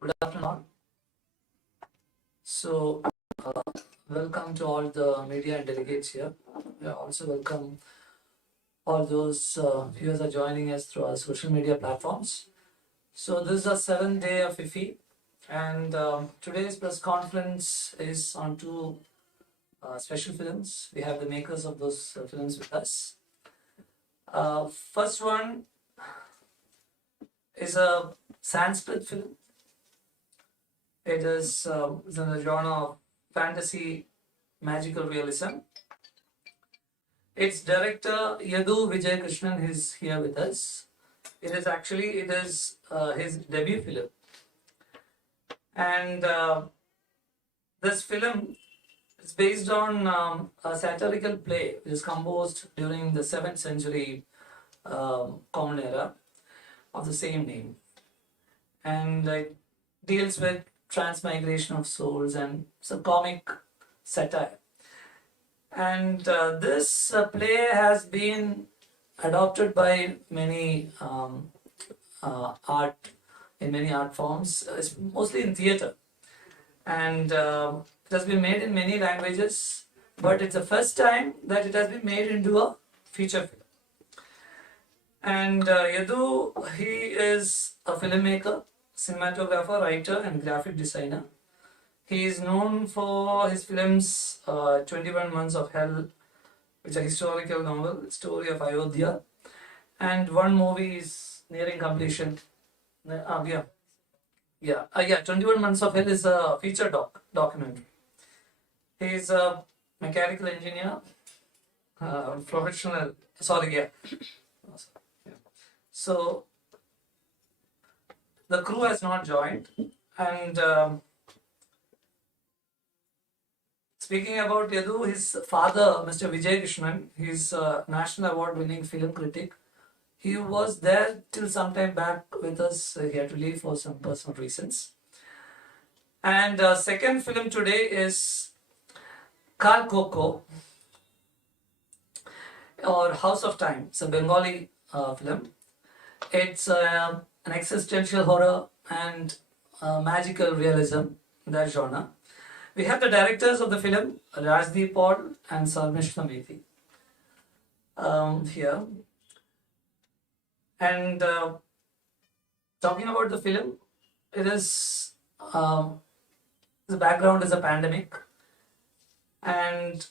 Good afternoon. So, welcome to all the media and delegates here. We also welcome all those viewers are joining us through our social media platforms. So, this is the seventh day of IFFI, and today's press conference is on two special films. We have the makers of those films with us. First one is a Sanskrit film. It is in the genre of fantasy magical realism. Its director Yadu Vijay Krishnan is here with us. It is his debut film, and this film is based on a satirical play which is composed during the 7th century Common Era of the same name, and it deals with transmigration of souls and some comic satire. And this play has been adopted by many art in many art forms, mostly in theatre, and it has been made in many languages. But it's the first time that it has been made into a feature film. And Yadu, he is a filmmaker, cinematographer, writer, and graphic designer. He is known for his films 21 Months of Hell, which is a historical novel, story of Ayodhya, and one movie is nearing completion. 21 Months of Hell is a feature documentary. He is a mechanical engineer, professional. So the crew has not joined, and speaking about Yadu, his father, Mr. Vijay Krishnan, he's a national award-winning film critic. He was there till some time back with us. He had to leave for some personal reasons. And second film today is Kalkokkho or House of Time. It's a Bengali film. It's an existential horror and magical realism in that genre. We have the directors of the film, Rajdeep Paul and Sarmishta Methi, here. And talking about the film, it is the background is a pandemic, and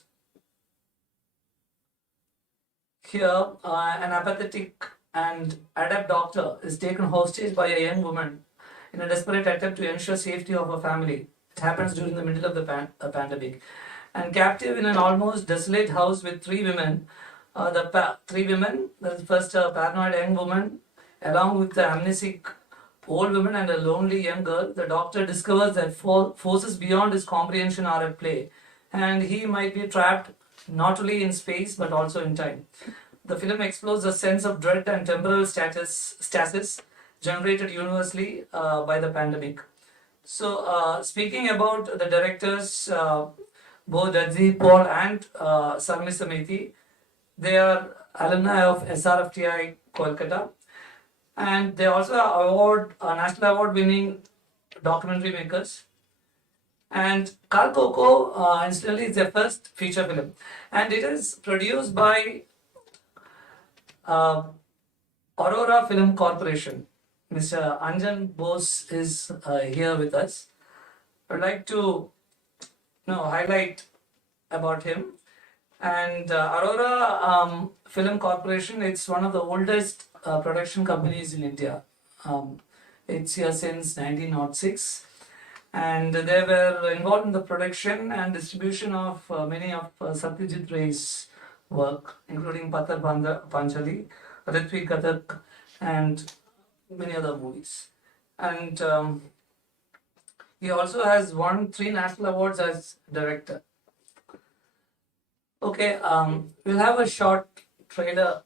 here an apathetic and adept doctor is taken hostage by a young woman in a desperate attempt to ensure safety of her family. It happens during the middle of the pandemic, and captive in an almost desolate house with three women. The first paranoid young woman, along with the amnesic old woman and a lonely young girl. The doctor discovers that forces beyond his comprehension are at play, and he might be trapped not only in space but also in time. The film explores the sense of dread and temporal stasis generated universally by the pandemic. So, speaking about the directors, both Rajdeep Paul and Sarmishta Methi, they are alumni of SRFTI Kolkata, and they also are national award-winning documentary makers. And Kalkokkho, incidentally, is their first feature film, and it is produced by Aurora Film Corporation. Mr. Anjan Bose is here with us. I'd like to highlight about him. And Aurora Film Corporation, it's one of the oldest production companies in India. It's here since 1906, and they were involved in the production and distribution of many of Satyajit Ray's work, including Patar Panchali, Ritvik Kathak, and many other movies. And he also has won 3 national awards as director. Okay, we'll have a short trailer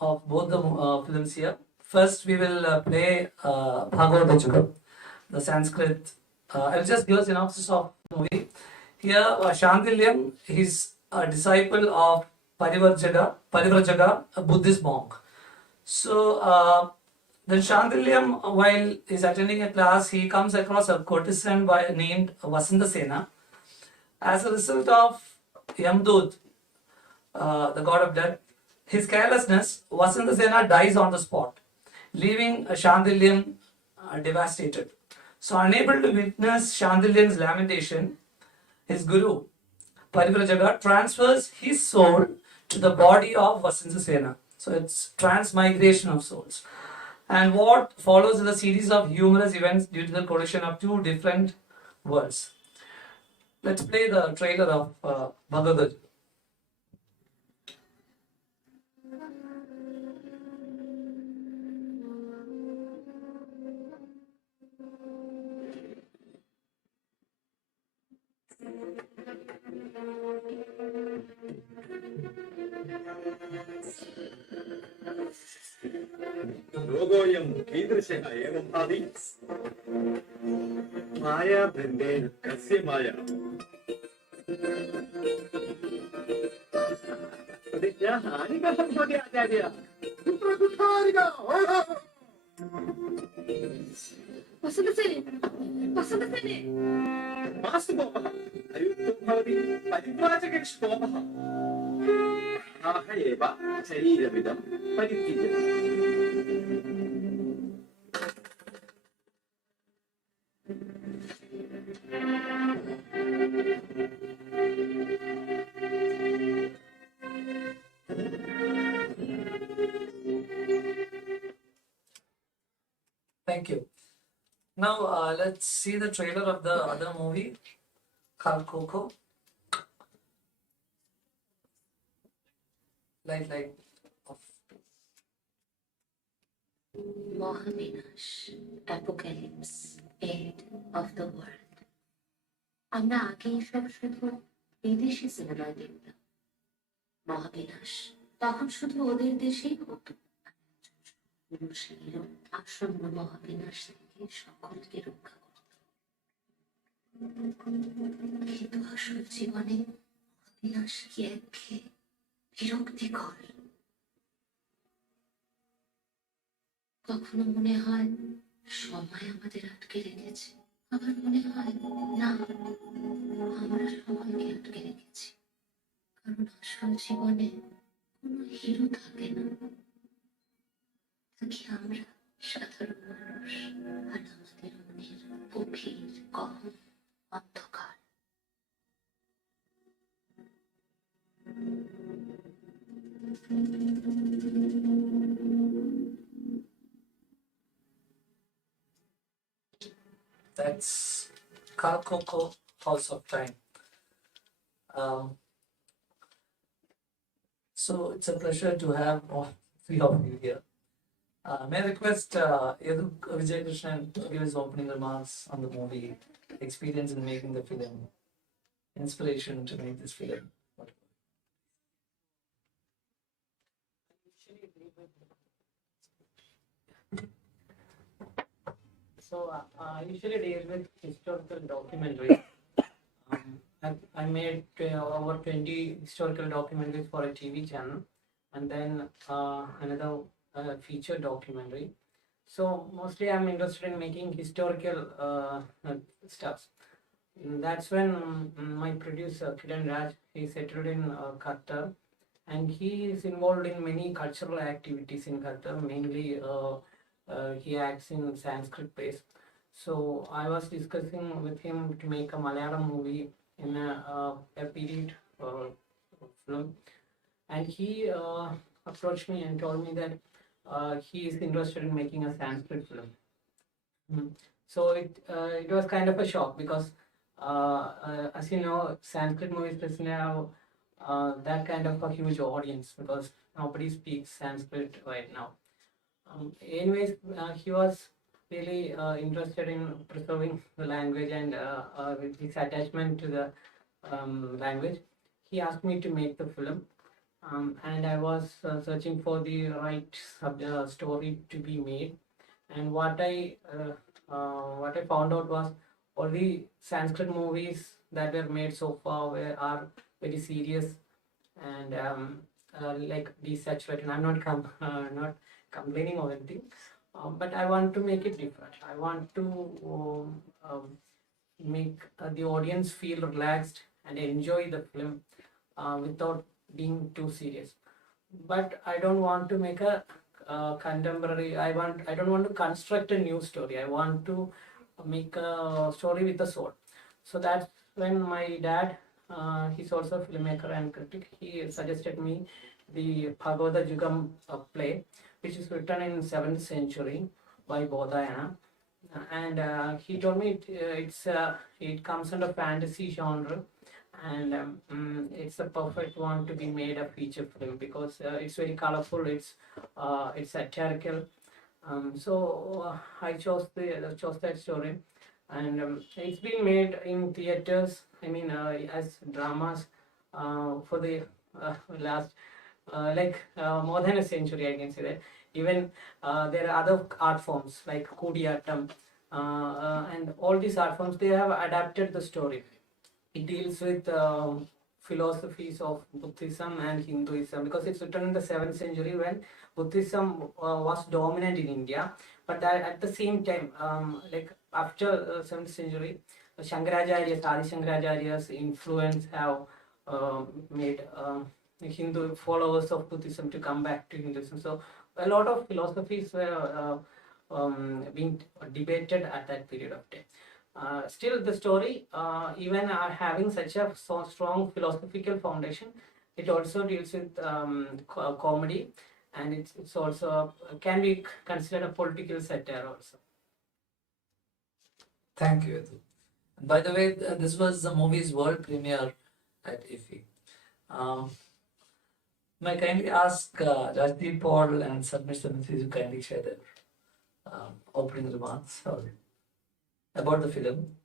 of both the films here. First, we will play Bhagavadajjukam, the Sanskrit. I'll just give a synopsis of the movie. Here, Shandilyam, he's a disciple of Parivrajaka, a Buddhist monk. So, Then Shandilyam, while he's attending a class, he comes across a courtesan named Vasantasena. As a result of Yamdut, the god of death, his carelessness, Vasantasena dies on the spot, leaving Shandilyam devastated. So, unable to witness Shandilyam's lamentation, his guru, Parivrajaka, transfers his soul to the body of Vasantasena. So, it's transmigration of souls. And what follows is a series of humorous events due to the collision of two different worlds. Let's play the trailer of Bhagavadajjukam. लोगोऽयं कीदृशः एवं भाति माया बृन्देन कस्य माया प्रतिज्ञा हानिकः भवति आचार्य पुत्रकुठारिका वसन्तसेने मास्तु कोपः अयुक्तो भवति परिव्राजकेषु कोपः आह एव शरीरमिदं परित्यज्यते Thank you. Now let's see the trailer of the other movie, Kalkokkho. Light off. মহাবিনাশ, apocalypse, end of the world. আমরা আগেই সব শুধু বিদেশি সিনেমায় দেখতাম। মহাবিনাশ তখন শুধু ওদের দেশেই হতো। পুরুষ হিরো আসন্ন মহাবিনাশ থেকে সকলকে রক্ষা করত। কিন্তু আসল জীবনে মহাবিনাশ কি একঘেয়ে, বিরক্তিকর। কখনো মনে হয় সময় আমাদের আটকে রেখেছে, আবার মনে হয় না, আমরা সময়কে আটকে রেখেছি। কারণ আসল জীবনে কোনো হিরো থাকে না, থাকি আমরা সাধারণ মানুষ, আর আমাদের মনের গভীর গহন অন্ধকার। That's Kalkokkho, House of Time. So it's a pleasure to have all three of you here. May I request Yadu Vijay Krishnan to give his opening remarks on the movie, experience in making the film, inspiration to make this film. So I usually deal with historical documentaries. I made over 20 historical documentaries for a TV channel, and then another feature documentary. So mostly I'm interested in making historical stuff. That's when my producer Kiran Raj, he settled in Qatar, and he is involved in many cultural activities in Qatar. Mainly he acts in Sanskrit plays. So I was discussing with him to make a Malayalam movie in a period film, and he approached me and told me that he is interested in making a Sanskrit film. So it was kind of a shock because as you know, Sanskrit movies doesn't have that kind of a huge audience because nobody speaks Sanskrit right now. Anyways, he was really interested in preserving the language, and with his attachment to the language, he asked me to make the film. And I was searching for the right story to be made, and what I found out was all the Sanskrit movies that were made so far are very serious and like desaturated. I'm not complaining or anything, but I want to make it different. I want to make the audience feel relaxed and enjoy the film without being too serious. But I don't want to make a contemporary. I don't want to construct a new story. I want to make a story with a soul. So that's when my dad, he's also a filmmaker and critic, he suggested me the Bhagavadajjukam play, which is written in 7th century by Bodhayana. And he told me it comes under fantasy genre, and it's a perfect one to be made a feature film because it's very colorful, it's satirical. So I chose that story, and it's been made in theaters. I mean, as dramas for the last more than a century, I can say that. Even there are other art forms like Kodiyatam, and all these art forms, they have adapted the story. It deals with philosophies of Buddhism and Hinduism because it's written in the 7th century when Buddhism was dominant in India. But that, at the same time, like after 7th century, Shankaracharya's, Adi Shankaracharya's influence have made Hindu followers of Buddhism to come back to Hinduism. So a lot of philosophies were being debated at that period of time. Still, the story, even having such a strong philosophical foundation, it also deals with comedy, and it's also can be considered a political satire also. Thank you, Edu. By the way, this was the movie's world premiere at IFFI. May I kindly ask Rajdeep Paul and Submit to kindly share their opening remarks about the film.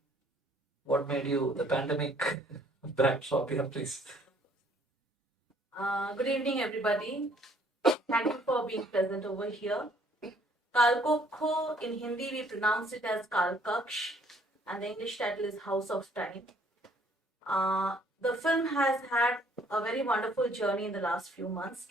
What made you the pandemic backdrop here, please? Good evening, everybody. Thank you for being present over here. Kalkokkho, in Hindi, we pronounce it as Kalkokkho, and the English title is House of Time. The film has had a very wonderful journey in the last few months.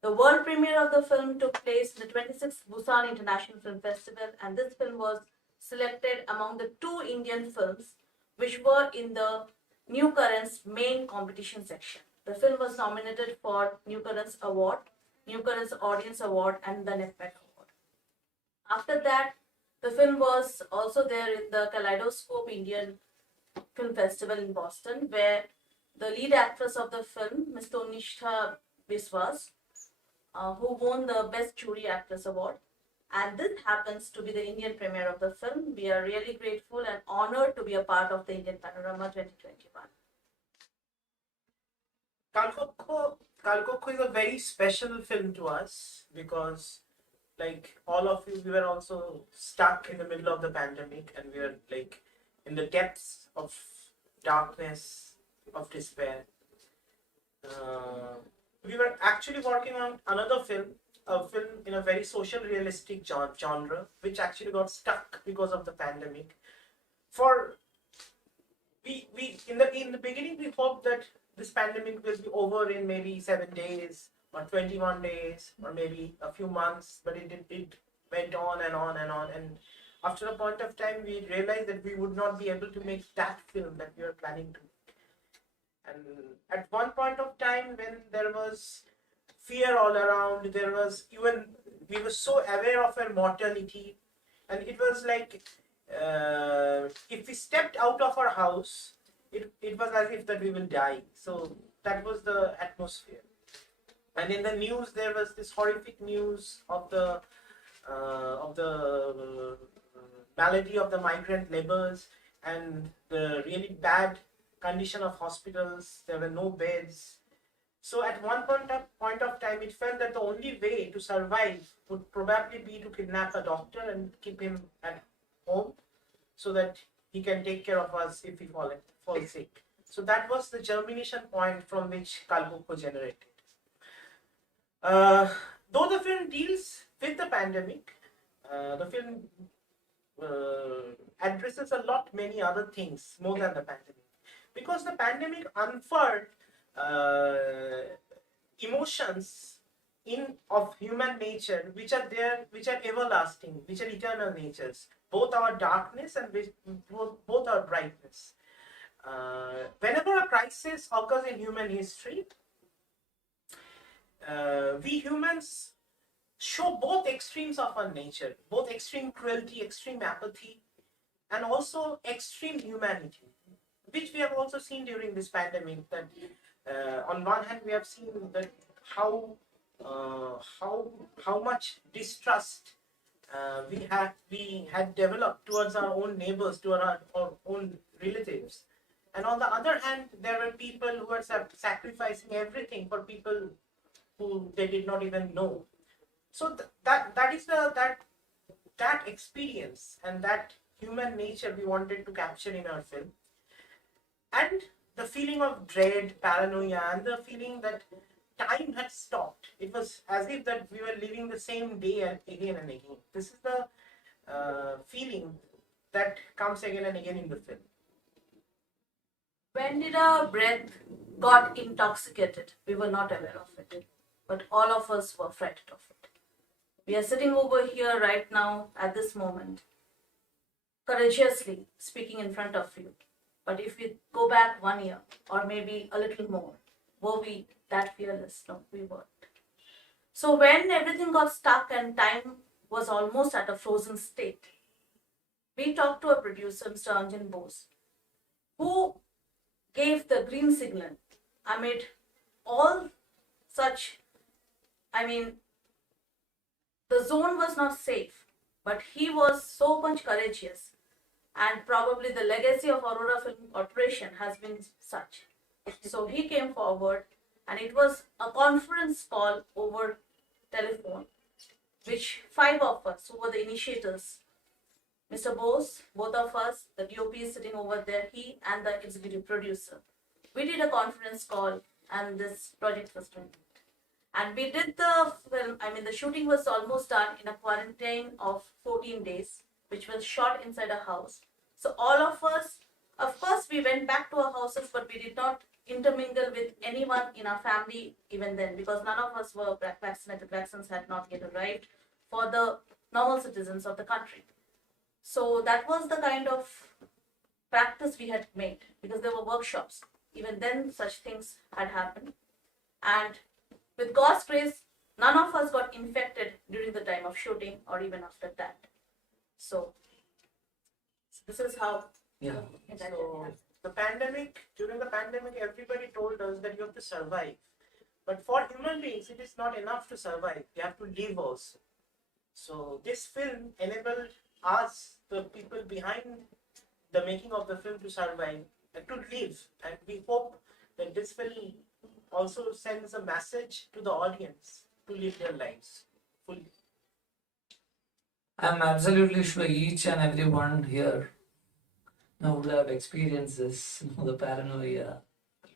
The world premiere of the film took place in the 26th Busan International Film Festival, and this film was selected among the 2 Indian films which were in the New Currents main competition section. The film was nominated for New Currents Award, New Currents Audience Award, and the NEPEC Award. After that, the film was also there in the Kaleidoscope Indian Film Festival in Boston, where the lead actress of the film, Ms. Tonishta Biswas, who won the Best Jury Actress Award. And this happens to be the Indian premiere of the film. We are really grateful and honored to be a part of the Indian Panorama 2021. Kalkokkho is a very special film to us because, like all of you, we were also stuck in the middle of the pandemic and we were like in the depths of darkness, of despair. We were actually working on another film, a film in a very social realistic genre, which actually got stuck because of the pandemic. In the beginning we hoped that this pandemic will be over in maybe 7 days or 21 days or maybe a few months, but it went on and on and on. And after a point of time, we realized that we would not be able to make that film that we were planning to make. And at one point of time, when there was fear all around, we were so aware of our mortality, and it was like if we stepped out of our house, it was as if that we will die. So that was the atmosphere. And in the news, there was this horrific news of the malady of the migrant laborers and the really bad condition of hospitals. There were no beds. So at one point of time, it felt that the only way to survive would probably be to kidnap a doctor and keep him at home so that he can take care of us if we fall sick. So that was the germination point from which Kalkokkho generated. Though the film deals with the pandemic, the film addresses many other things more than the pandemic, because the pandemic unfurled emotions of human nature, which are there, which are everlasting, which are eternal natures. Both our darkness and both our brightness. Whenever a crisis occurs in human history, we humans show both extremes of our nature, both extreme cruelty, extreme apathy, and also extreme humanity, which we have also seen during this pandemic. That on one hand, we have seen that how much distrust we had developed towards our own neighbors, towards our own relatives, and on the other hand, there were people who were sacrificing everything for people who they did not even know. So that is that experience and that human nature we wanted to capture in our film, and the feeling of dread, paranoia, and the feeling that time had stopped. It was as if that we were living the same day and again and again. This is the feeling that comes again and again in the film. When did our breath got intoxicated? We were not aware of it, but all of us were frightened of it. We are sitting over here right now at this moment, courageously speaking in front of you. But if we go back 1 year or maybe a little more, were we that fearless? No, we weren't. So when everything got stuck and time was almost at a frozen state, we talked to a producer, Mr. Anjan Bose, who gave the green signal amid all such, the zone was not safe, but he was so much courageous, and probably the legacy of Aurora Film Corporation has been such. So he came forward, and it was a conference call over telephone, which 5 of us who were the initiators, Mr. Bose, both of us, the DOP is sitting over there, he and the executive producer. We did a conference call, and this project was done. And we did the film, the shooting was almost done in a quarantine of 14 days, which was shot inside a house. So all of us, of course, we went back to our houses, but we did not intermingle with anyone in our family even then, because none of us were vaccinated. Vaccines had not yet arrived for the normal citizens of the country. So that was the kind of practice we had made, because there were workshops. Even then, such things had happened. And with God's grace, none of us got infected during the time of shooting or even after that. So this is how. Yeah. So during the pandemic, everybody told us that you have to survive. But for human beings, it is not enough to survive. You have to live also. So this film enabled us, the people behind the making of the film, to survive and to live. And we hope that this film also sends a message to the audience to live their lives fully. I'm absolutely sure each and every one here would have experienced this, the paranoia,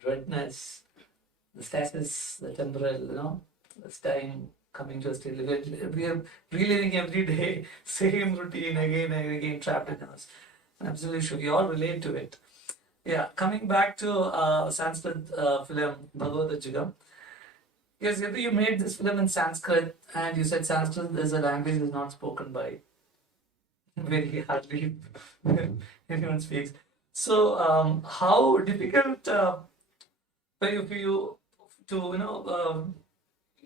dreadness, the status, the temporal, this time coming to us. We are reliving every day, same routine again and again, trapped in us. I'm absolutely sure we all relate to it. Yeah, coming back to Sanskrit film Bhagavadajjukam. Yes, you made this film in Sanskrit, and you said Sanskrit is a language that is not spoken by very hardly anyone speaks. So, how difficult for you to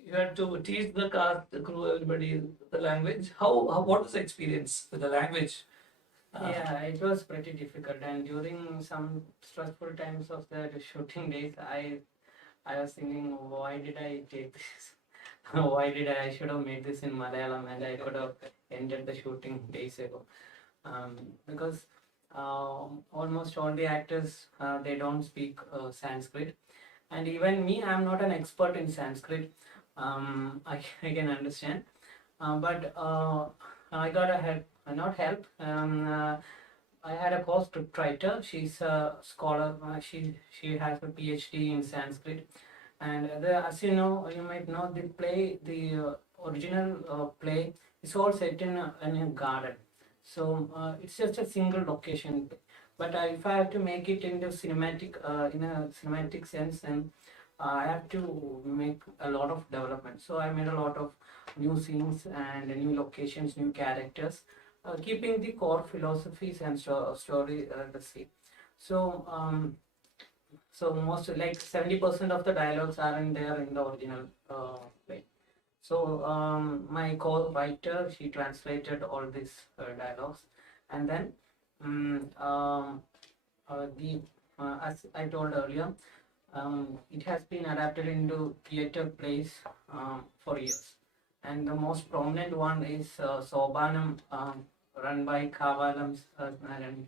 you had to teach the cast, the crew, everybody the language? What was the experience with the language? Yeah, it was pretty difficult, and during some stressful times of the shooting days, I was thinking, why did I take this? Why did I should have made this in Malayalam, and I could have ended the shooting days ago. Because almost all the actors they don't speak Sanskrit, and even me, I'm not an expert in Sanskrit. I can understand, but I got a help, not help. I had a co-script writer. She's a scholar. She has a PhD in Sanskrit, and as you know, you might know the play. The original play is all set in a garden, so it's just a single location. But if I have to make it into cinematic, in a cinematic sense, then I have to make a lot of development. So I made a lot of new scenes and new locations, new characters, keeping the core philosophies and story the same. So most like 70% of the dialogues aren't there in the original play. So my co-writer, she translated all these dialogues, and then the as I told earlier, it has been adapted into theatre plays for years, and the most prominent one is Sobanam, run by Kavalam's Narayan.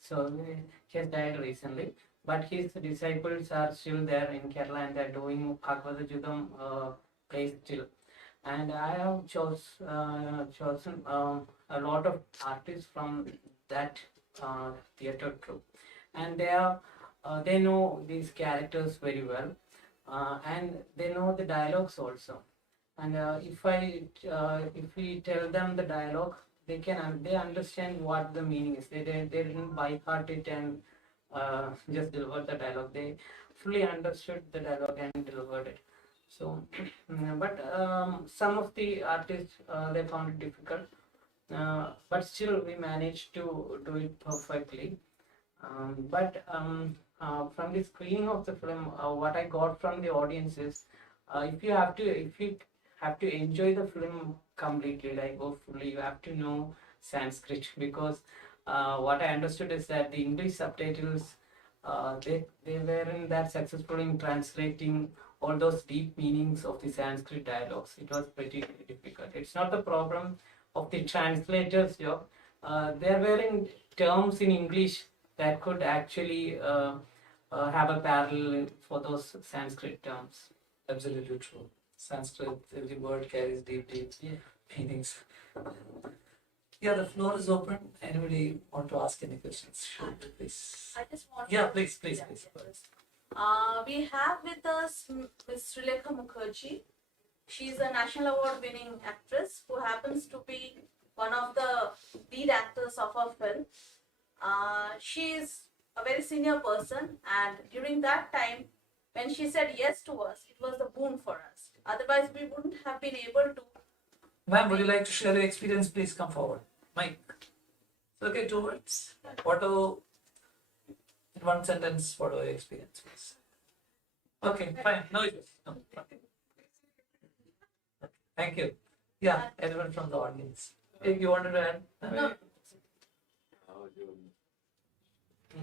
So he has died recently, but his disciples are still there in Kerala and they're doing Bhagavadajjukam plays still. And I have chosen a lot of artists from that theatre troupe, and they know these characters very well, and they know the dialogues also. And if we tell them the dialogue, they understand what the meaning is. They didn't bypass it and just deliver the dialogue. They fully understood the dialogue and delivered it. So, but some of the artists they found it difficult, but still we managed to do it perfectly. From the screening of the film, what I got from the audience is, if you have to enjoy the film completely, like hopefully you have to know Sanskrit, because what I understood is that the English subtitles they weren't that successful in translating all those deep meanings of the Sanskrit dialogues. It was pretty difficult. It's not the problem of the translator's job. There weren't terms in English that could actually have a parallel for those Sanskrit terms. Absolutely true. Sanskrit, every word carries deep meanings. Yeah, the floor is open. Anybody want to ask any questions? Sure, please. I just want Yeah, to- please. Yeah, yes. We have with us Ms. Srilekha Mukherjee. She's a national award winning actress who happens to be one of the lead actors of our film. She's a very senior person, and during that time, when she said yes to us, it was a boon for us. Otherwise, we wouldn't have been able to. Ma'am, would you like to share your experience? Please come forward. Mike. Okay, 2 words. What do, in one sentence, what are your experience, please? Okay, fine. No issues. No. Okay. Thank you. Yeah, anyone from the audience. If you wanted to add? No.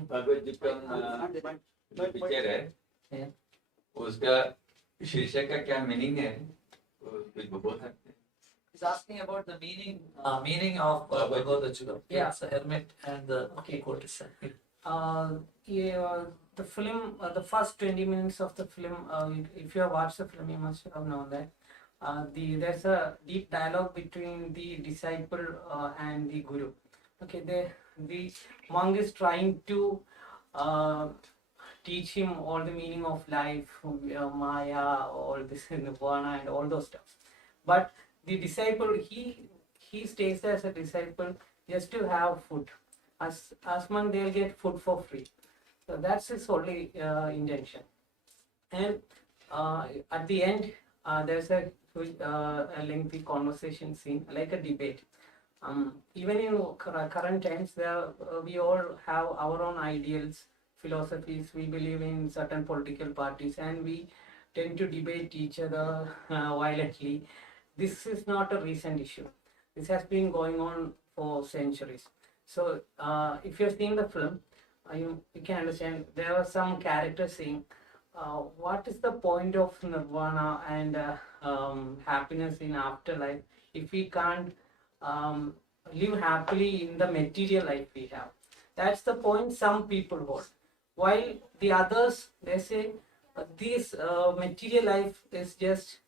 भगवदजुकम जो picture है उसका शीर्षक का क्या meaning है कुछ बोल सकते हैं? He's asking about the meaning of Bhagavadajjukam. Yeah. It's a hermit and the courtesan. The film, the first 20 minutes of the film, if you have watched the film, you must have known that there's a deep dialogue between the disciple and the guru. Okay, the monk is trying to teach him all the meaning of life, Maya, all this Nirvana, and all those stuff. But the disciple, he stays as a disciple just to have food. As monk, they'll get food for free. So that's his only intention. And at the end, there's a lengthy conversation scene, like a debate. Even in current times, we all have our own ideals, philosophies. We believe in certain political parties, and we tend to debate each other violently. This is not a recent issue. This has been going on for centuries. So, if you've seen the film, you can understand there are some characters saying, what is the point of nirvana and happiness in afterlife if we can't live happily in the material life we have? That's the point some people hold. While the others, they say this material life is just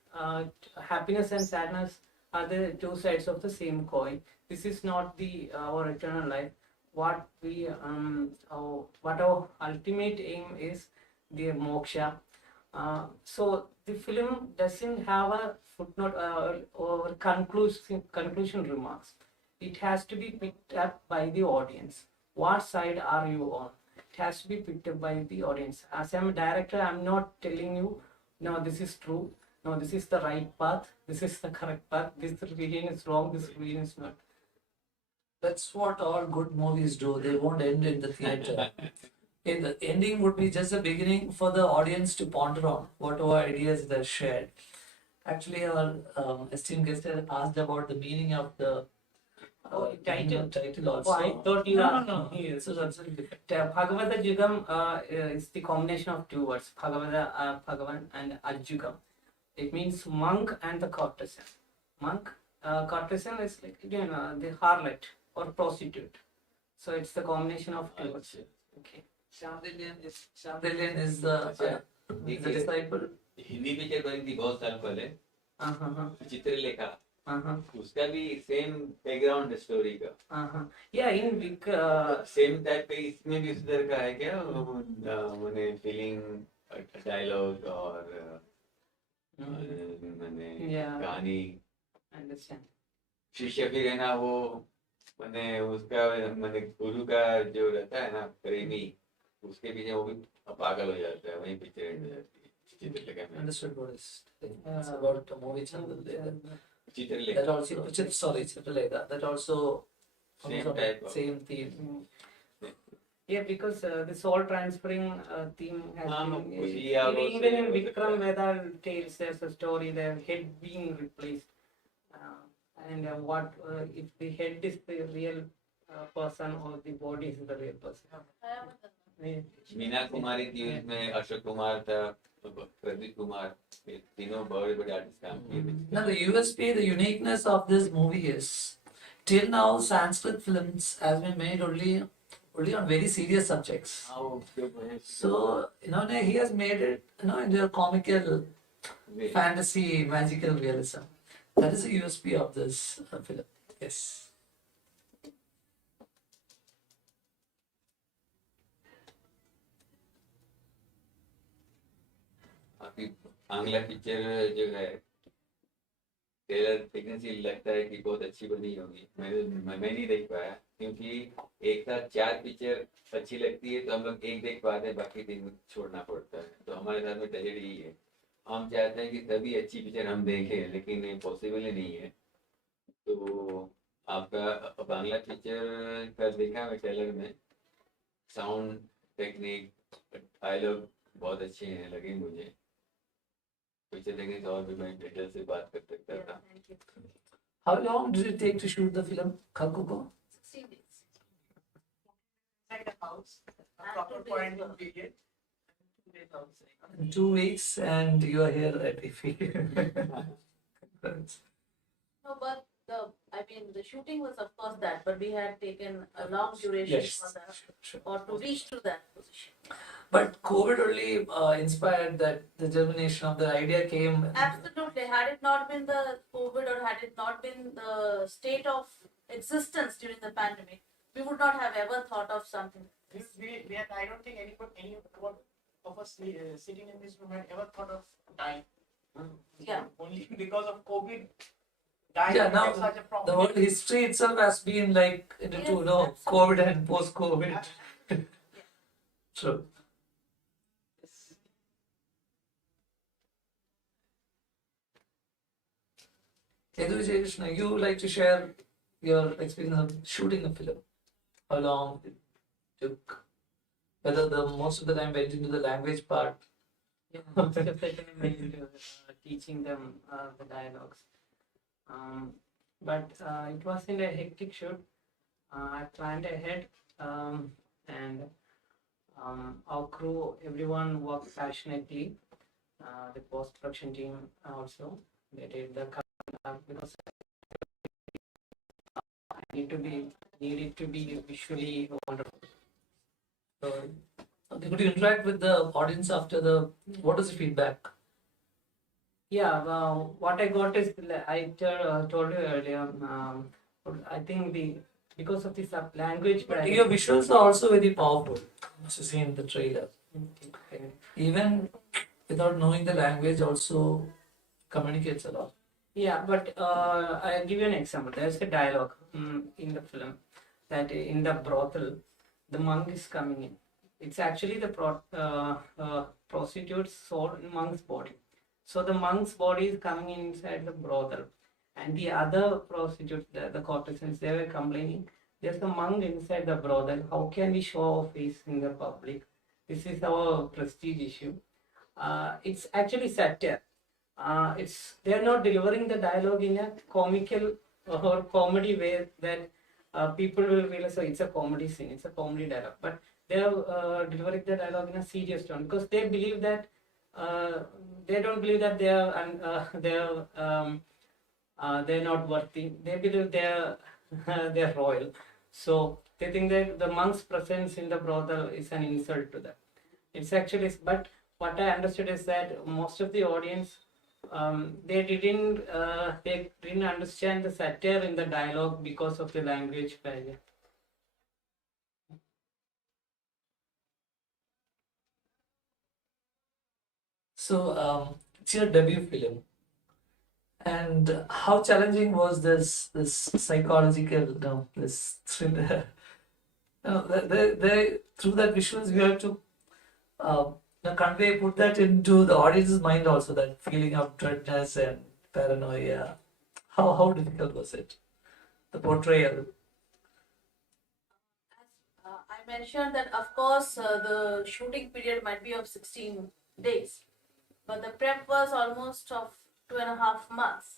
happiness and sadness are the two sides of the same coin. This is not the our eternal life. What our ultimate aim is the moksha. So the film doesn't have a footnote or conclusion remarks. It has to be picked up by the audience. What side are you on? has to be picked up by the audience. As I'm a director, I'm not telling you, no, this is true, no, this is the right path, this is the correct path, this religion is wrong, this religion is not. That's what all good movies do. They won't end in the theater. In the ending would be just the beginning for the audience to ponder on whatever ideas they're shared. Actually, our esteemed guest had asked about the meaning of the title also. Oh, I thought you No, asked no, no. me. This is absolutely different. Bhagavadajjukam is the combination of two words, Bhagavan and Ajjukam. It means monk and the courtesan. Monk, courtesan is like, again, the harlot or prostitute. So it's the combination of two words. Okay. Chandelian is the disciple. Hindi picture बनी थी बहुत साल पहले, चित्रलेखा, उसका भी same background story का। Yeah, in big same type पे इसमें भी उस तरह का है क्या, मैंने फीलिंग डायलॉग और मैंने कहानी, understand. शिष्य भी रहना वो, मैंने उसका मैंने गुरु का जो रहता है ना प्रेमी, उसके पीछे वो भी पागल हो जाता है, वही पिक्चर एंड हो जाती है। Understood what is it's about a movie channel. Chitralekha That also, Chitralekha. That also Same type of- same theme. Yeah, because this all transferring theme has been yeah, even in also- Vikram Vedal tales, there's a story, the head being replaced, and what if the head is the real person or the body is the real person. Yeah. Meena Kumari थी उसमें, अशोक कुमार था, प्रदीप कुमार, ये तीनों बड़े बड़े artist काम किए। Now the USP, the uniqueness of this movie is, till now Sanskrit films has been made only on very serious subjects. So he has made it into a comical, fantasy, magical realism. That is the USP of this film. Yes. अभी आंग्ला picture जो है trailer देखने से लगता है कि बहुत अच्छी बनी होगी। मैं नहीं देख पाया क्योंकि एक साथ 4 पिक्चर अच्छी लगती है तो हम लोग एक देख पाते हैं, बाकी दिन छोड़ना पड़ता है। तो हमारे साथ में ट्रेजेडी ही है, हम चाहते हैं कि सभी अच्छी पिक्चर हम देखें, लेकिन पॉसिबल ही नहीं है। तो आपका बांग्ला पिक्चर का देखा मैं ट्रेलर में, साउंड टेक्निक डायलॉग बहुत अच्छे हैं लगे मुझे। पिक्चर देखने से और भी मैं डिटेल से बात कर सकता था। How long did it take to shoot the film Kalkokkho? 16 days. Like a house, a proper quarantine period. 2 days outside. In 2 weeks, and you are here at IFFI. No, but the shooting was of course that, but we had taken a long duration Yes, for that, sure. or to reach to that position. But COVID only inspired that the germination of the idea came. Absolutely. Had it not been the COVID, or had it not been the state of existence during the pandemic, we would not have ever thought of something. We had, I don't think any of us sitting in this room had ever thought of dying. Yeah. Only because of COVID, dying Yeah, now became such a problem. the world history itself has been like into Yes, COVID absolutely. and post-COVID. True. Yadu Vijay Krishna, you like to share your experience of shooting a film? How long it took? Whether the most of the time went into the language part? Yeah, most of the time I went into teaching them the dialogues. But it wasn't a hectic shoot. I planned ahead, and our crew, everyone worked passionately. The post-production team also, they did the because needed to be visually wonderful. So, could you interact with the audience after the? What is the feedback? Yeah, what I got is I told you earlier. I think because of this language, But your visuals are also very powerful, as you see in the trailer. Even without knowing the language, also communicates a lot. Yeah, but I'll give you an example. There's a dialogue in the film that in the brothel, the monk is coming in. It's actually the prostitute's soul in monk's body. So the monk's body is coming inside the brothel, and the other prostitutes, the courtesans, they were complaining, there's a monk inside the brothel. How can we show our face in the public? This is our prestige issue. It's actually satire. It's they're not delivering the dialogue in a comical or comedy way that people will realize, oh, it's a comedy scene, it's a comedy dialogue. But they are delivering the dialogue in a serious tone because they believe that they don't believe that they're not worthy. They believe they're royal. So they think that the monk's presence in the brothel is an insult to them. It's actually, but what I understood is that most of the audience they didn't understand the satire in the dialogue because of the language barrier. So it's your debut film, and how challenging was this psychological, this thriller? They through that visuals we have to put that into the audience's mind also, that feeling of dreadness and paranoia. How difficult was it? The portrayal. I mentioned that, of course, the shooting period might be of 16 days, but the prep was almost of 2.5 months.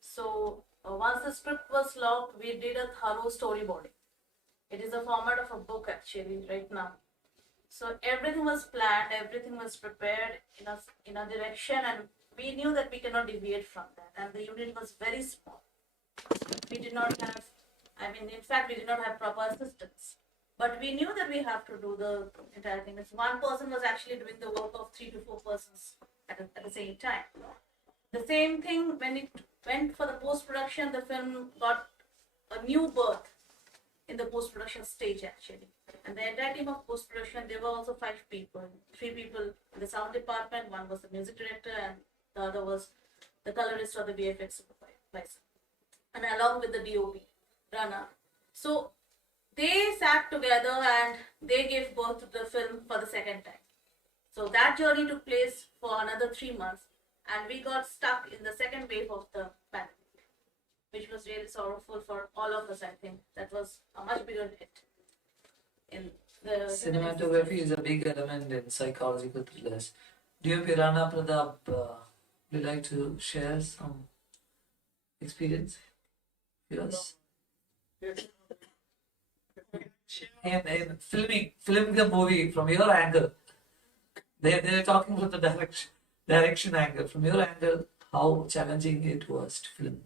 So once the script was locked, we did a thorough storyboarding. It is the format of a book actually right now. So everything was planned, everything was prepared in a direction, and we knew that we cannot deviate from that. And the unit was very small. We did not have, in fact, we did not have proper assistants. But we knew that we have to do the entire thing. It's one person was actually doing the work of 3 to 4 persons at the same time. The same thing when it went for the post-production, the film got a new birth in the post-production stage actually. And the entire team of post-production, there were also 5 people. 3 people in the sound department, 1 was the music director, and the other was the colorist or the VFX supervisor. And along with the DOP, Rana. So they sat together and they gave birth to the film for the second time. So that journey took place for another 3 months, and we got stuck in the second wave of the pandemic, which was really sorrowful for all of us. I think that was a much bigger hit. In the Cinematography is a big element in psychological thrillers. DOP Rana Pradap, would you like to share some experience? Yes. In filming the movie from your angle, they're talking from the direction angle. From your angle, how challenging it was to film.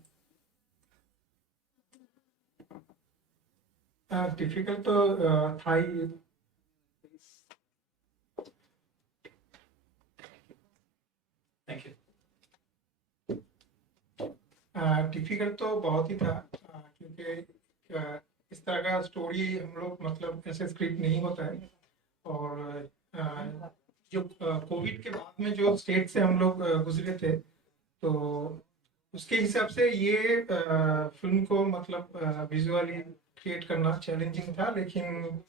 Difficult तो था ही. Thank you. Difficult तो बहुत ही था क्योंकि इस तरह का story हम लोग मतलब ऐसे स्क्रिप्ट नहीं होता है. और जो कोविड के बाद में जो स्टेट से हम लोग गुजरे थे, तो उसके हिसाब से ये फिल्म को मतलब विजुअली क्रिएट करना चैलेंजिंग था. लेकिन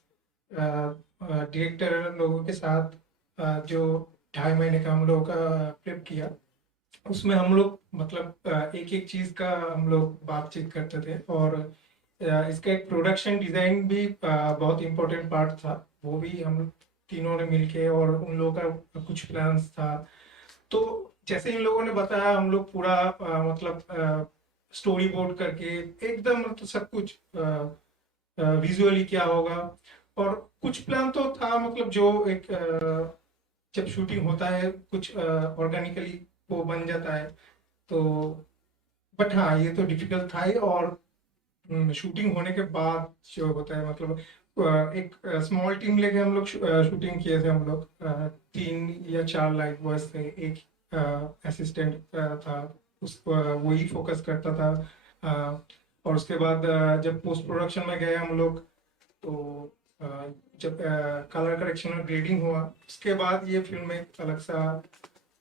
डायरेक्टर लोगों के साथ जो 2.5 महीने का हम लोगों का प्रेप किया, उसमें हम लोग मतलब एक एक चीज़ का हम लोग बातचीत करते थे. और इसका एक प्रोडक्शन डिज़ाइन भी बहुत इम्पोर्टेंट पार्ट था. वो भी हम तीनों ने मिलके, और उन लोगों का कुछ प्लान्स था. तो जैसे इन लोगों ने बताया, हम लोग पूरा मतलब स्टोरी बोर्ड करके एकदम मतलब सब कुछ विजुअली क्या होगा. और कुछ प्लान तो था मतलब जो एक जब शूटिंग होता है कुछ ऑर्गेनिकली वो बन जाता है. तो बट हाँ, ये तो डिफिकल्ट था ही. और शूटिंग होने के बाद जो होता है मतलब एक स्मॉल टीम लेके हम लोग शूटिंग किए थे. हम लोग 3 या 4 लाइट बॉयज थे. एक असिस्टेंट था, उस वही फोकस करता था. और उसके बाद जब पोस्ट प्रोडक्शन में गए हम लोग, तो जब कलर करेक्शन और ग्रेडिंग हुआ, उसके बाद ये फिल्म एक अलग सा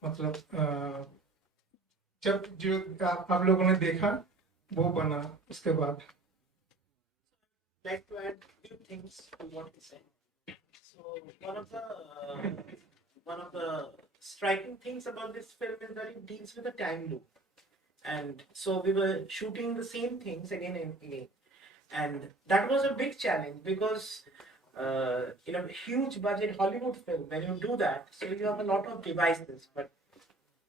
मतलब जब जो आप लोगों ने देखा वो बना. उसके बाद Like to add few things to what he said. So one of the striking things about this film is that it deals with a time loop, and so we were shooting the same things again and again, and that was a big challenge because in a huge budget Hollywood film, when you do that, so you have a lot of devices, but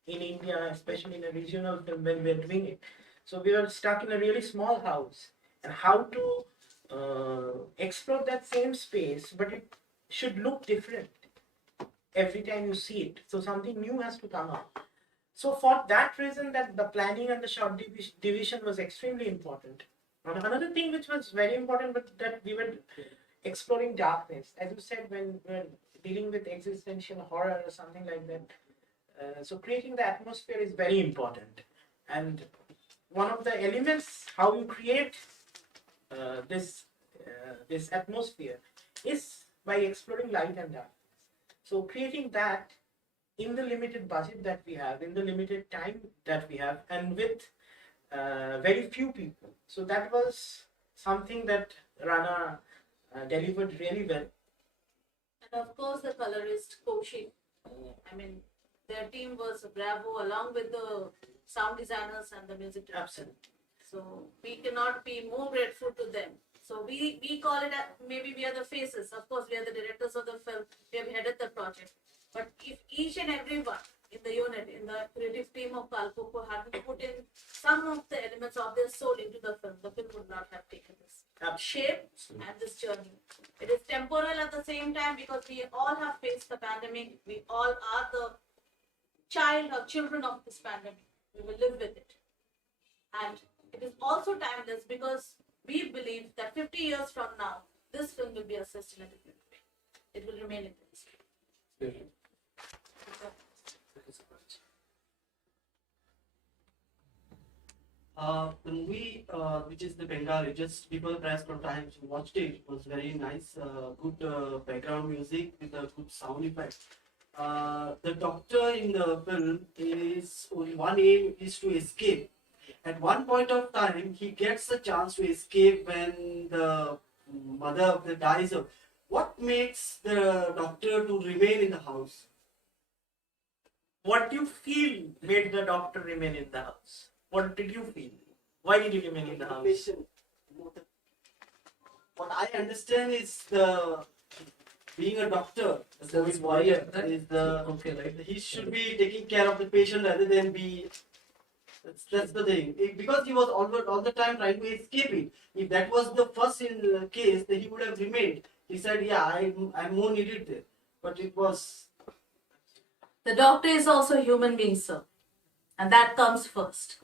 in India, especially in a regional film, when we're doing it, so we were stuck in a really small house, and how to explore that same space, but it should look different every time you see it. So something new has to come up. So for that reason, that the planning and the shot division was extremely important. And another thing which was very important, but that we were exploring darkness, as you said, when we're dealing with existential horror or something like that. So creating the atmosphere is very important, and one of the elements how you create this atmosphere is by exploring light and dark. So creating that in the limited budget that we have, in the limited time that we have, and with very few people. So that was something that Rana delivered really well. And of course, the colorist Koshi. I mean, their team was bravo, along with the sound designers and the music director. Absolutely. So we cannot be more grateful to them. So we call it maybe we are the faces. Of course, we are the directors of the film. We have headed the project. But if each and everyone in the unit, in the creative team of Kalkokkho, had put in some of the elements of their soul into the film would not have taken this shape and this journey. It is temporal at the same time because we all have faced the pandemic. We all are the child or children of this pandemic. We will live with it. And it is also timeless because we believe that 50 years from now, this film will be assessed in a different way. It will remain in the history. The movie, which is the Bengali, just before the press conference, I watched it. It was very nice, good background music with a good sound effect. The doctor in the film is one aim is to escape. At one point of time, he gets a chance to escape when the mother of the dies. What makes the doctor to remain in the house? What do you feel made the doctor remain in the house? What did you feel? Why did you remain in the house? Patient. What I understand is the being a doctor, the service warrior, is the Okay, right. he should be taking care of the patient rather than be. That's the thing. Because he was all the time trying to escape it. If that was the first case, then he would have remained. He said, "Yeah, I'm more needed there," but it was. The doctor is also a human being, sir. And that comes first.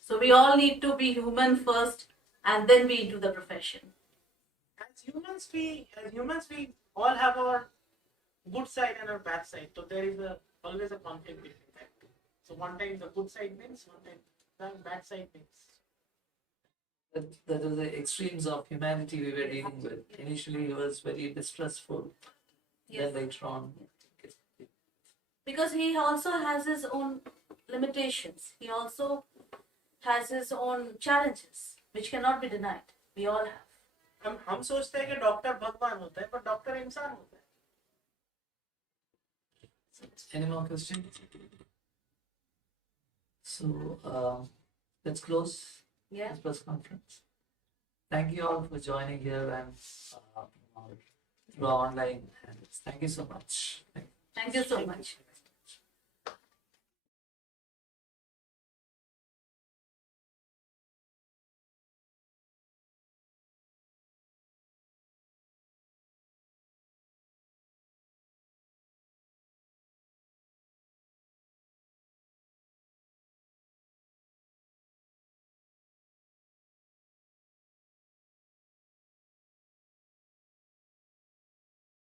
So we all need to be human first and then be into the profession. As humans, we all have our good side and our bad side. So there is always a conflict between that. So one time the good side wins, one time the bad side wins. That was the extremes of humanity we were dealing with. Initially, it was very distressful. Yes. Then later on, Because he also has his own limitations. He also has his own challenges, which cannot be denied. We all have. हम सोचते हैं कि doctor भगवान होता है, पर doctor इंसान होता है. any more questions? So let's close Yeah. this press conference. Thank you all for joining here and through online. Thank you so much. Thank you so much.